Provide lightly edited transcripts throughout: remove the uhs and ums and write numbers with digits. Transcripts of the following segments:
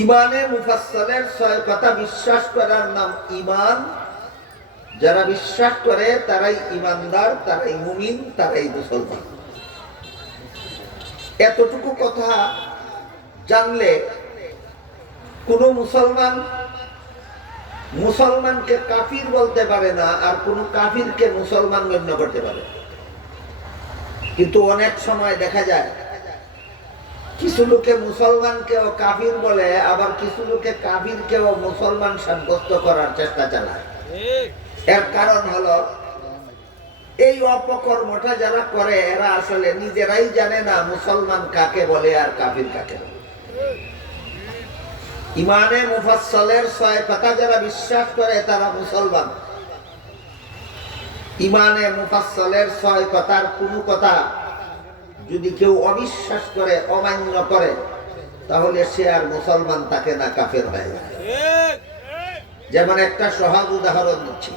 ইমানে মুফাসসালের 6 কথা বিশ্বাস করার নাম ঈমান। যারা বিশ্বাস করে তারাই ঈমানদার, তারাই মুমিন, তারাই মুসলমান। এতটুকু কথা জানলে কোন মুসলমানকে কাফির বলতে পারে না, আর কোন কাফিরকে মুসলমান গণ্য করতে পারে। কিন্তু অনেক সময় দেখা যায় কিছু লোকে মুসলমানকেও কাফির বলে, আবার কিছু লোকে কাফিরকেও মুসলমান সাব্যস্ত করার চেষ্টা চালায়। এর কারণ হলো এই অপকর্মটা যারা করে এরা আসলে নিজেরাই জানে না মুসলমান কাকে বলে আর কাফির কাকে বলে। ইমানে মুফাসসালের 6 কথা যারা বিশ্বাস করে তারা মুসলমান। ইমানে মুফাসসালের 6 কথার কোনো কথা যদি কেউ অবিশ্বাস করে, অমান্য করে, তাহলে সে আর মুসলমান থাকে না, কাফের হয়ে যায়। যেমন একটা সহজ উদাহরণ দিচ্ছি।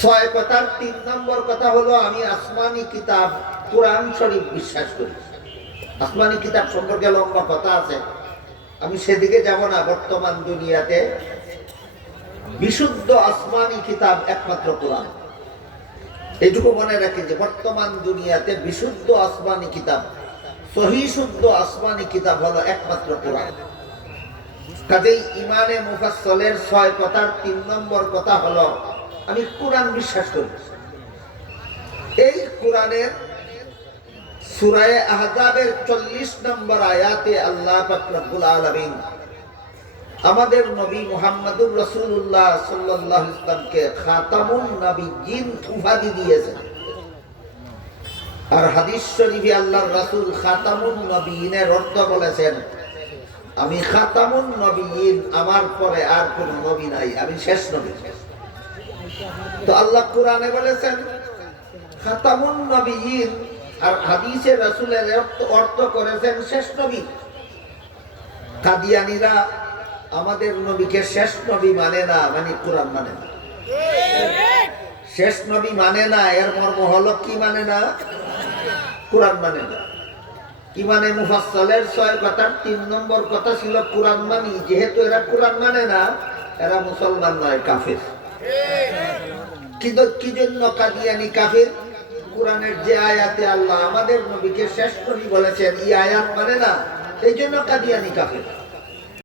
6 কথার 3 নম্বর কথা হলো আমি আসমানি কিতাব কুরআন শরীফ বিশ্বাস করি। আসমানি কিতাব সম্পর্কে লম্বা কথা আছে, আমি সেদিকে যাব না। বর্তমান দুনিয়াতে বিশুদ্ধ আসমানি কিতাব একমাত্র কুরআন। এইটুকু মনে রাখি যে বর্তমান দুনিয়াতে বিশুদ্ধ আসমানি কিতাব, সহি শুদ্ধ আসমানি কিতাব হলো একমাত্র কুরআন। কাজেই ইমানে মুফাসসালের 6 কথার 3 নম্বর কথা হলো আমি কুরআন বিশ্বাস করি। এই কুরআনের সূরা আহজাবের 40 নম্বর আয়াতে আল্লাহ পাক রব্বুল আলামিন আমাদের নবী মুহাম্মদুর রাসূলুল্লাহ সাল্লাল্লাহু আলাইহি ওয়াসাল্লামকে খাতামুন নবিয়্যিন উপাধি দিয়েছেন। আর হাদিস শরীফে আল্লাহর রাসূল খাতামুন নবিয়্যিনের অর্থ বলেছেন আমি খাতামুন নবিয়্যিন, আমার পরে আর কোন নবী নাই, আমি শেষ নবী। তো আল্লাহ কোরআনে বলেছেন খাতামুন নবিয়্যিন, আর হাদিসে রাসূলের অর্থ করেছেন শেষ নবী। কাদিয়ানীরা আমাদের নবীকে শেষ নবী মানে না, মানে কোরআন মানে না। শেষ নবী মানে না, এর মর্ম হলো কি মানে না? কোরআন মানে না। ইমানে মুফাসসালের 6 কথার 3 নম্বর কথা ছিল কোরআন মানি। যেহেতু এরা কোরআন মানে না, এরা মুসলমান নয়, কাফির। কিন্তু কি জন্য কাদিয়ানী কাফির? কোরআনের যে আয়াতে আল্লাহ আমাদের নবীকে শেষ নবী বলেছেন এই আয়াত মানে না, এই জন্য কাদিয়ানী কাফির।